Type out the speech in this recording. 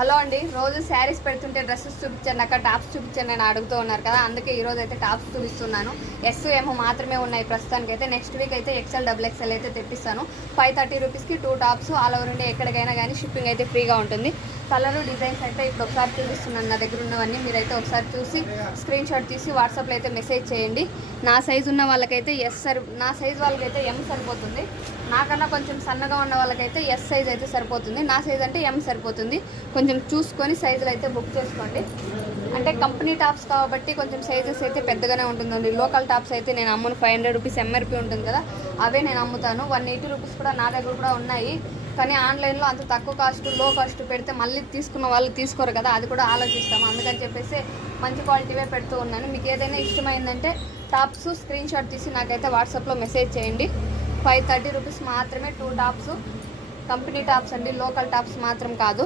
Hello అండి, రోజు శారీస్ పెడుతుంటే డ్రెస్సెస్ చూపించండి అక్క, టాప్స్ చూపించండి అని అడుగుతూ ఉన్నారు కదా. అందుకే ఈరోజు అయితే టాప్స్ చూపిస్తున్నాను. ఎస్ ఏమో మాత్రమే ఉన్నాయి ప్రస్తుతానికి అయితే. నెక్స్ట్ వీక్ అయితే ఎక్సెల్ XXL అయితే తెప్పిస్తాను. 530 రూపీస్కి 2 టాప్స్. ఆల్ ఓవర్ ఇండియా ఎక్కడికైనా కానీ షిప్పింగ్ అయితే ఫ్రీగా ఉంటుంది. కలరు డిజైన్స్ అయితే ఇప్పుడు ఒకసారి చూపిస్తున్నాను. నా దగ్గర ఉన్నవన్నీ మీరైతే ఒకసారి చూసి స్క్రీన్ షాట్ తీసి వాట్సాప్లో అయితే మెసేజ్ చేయండి. నా సైజు ఉన్న వాళ్ళకైతే నా సైజు వాళ్ళకైతే ఎం సరిపోతుంది. నాకన్నా కొంచెం సన్నగా ఉన్న వాళ్ళకైతే ఎస్ సైజ్ అయితే సరిపోతుంది. నా సైజ్ అంటే ఎం సరిపోతుంది. కొంచెం చూసుకొని సైజులు అయితే బుక్ చేసుకోండి. అంటే కంపెనీ టాప్స్ కాబట్టి కొంచెం సైజెస్ అయితే పెద్దగానే ఉంటుందండి. లోకల్ టాప్స్ అయితే నేను అమ్మను 500 రూపీస్ ఎంఆర్పీ ఉంటుంది కదా, అవే నేను అమ్ముతాను. 180 రూపీస్ కూడా నా దగ్గర కూడా ఉన్నాయి. కానీ ఆన్లైన్లో అంత తక్కువ కాస్ట్ లో కాస్ట్ పెడితే మళ్ళీ తీసుకున్న వాళ్ళు తీసుకోరు కదా, అది కూడా ఆలోచిస్తాము. అందుకని చెప్పేసి మంచి క్వాలిటీవే పెడుతూ ఉన్నాను. మీకు ఏదైనా ఇష్టమైందంటే టాప్స్ స్క్రీన్ షాట్ తీసి నాకైతే వాట్సాప్లో మెసేజ్ చేయండి. 530 రూపీస్ మాత్రమే 2 టాప్స్. కంపెనీ టాప్స్ అండి, లోకల్ టాప్స్ మాత్రం కాదు.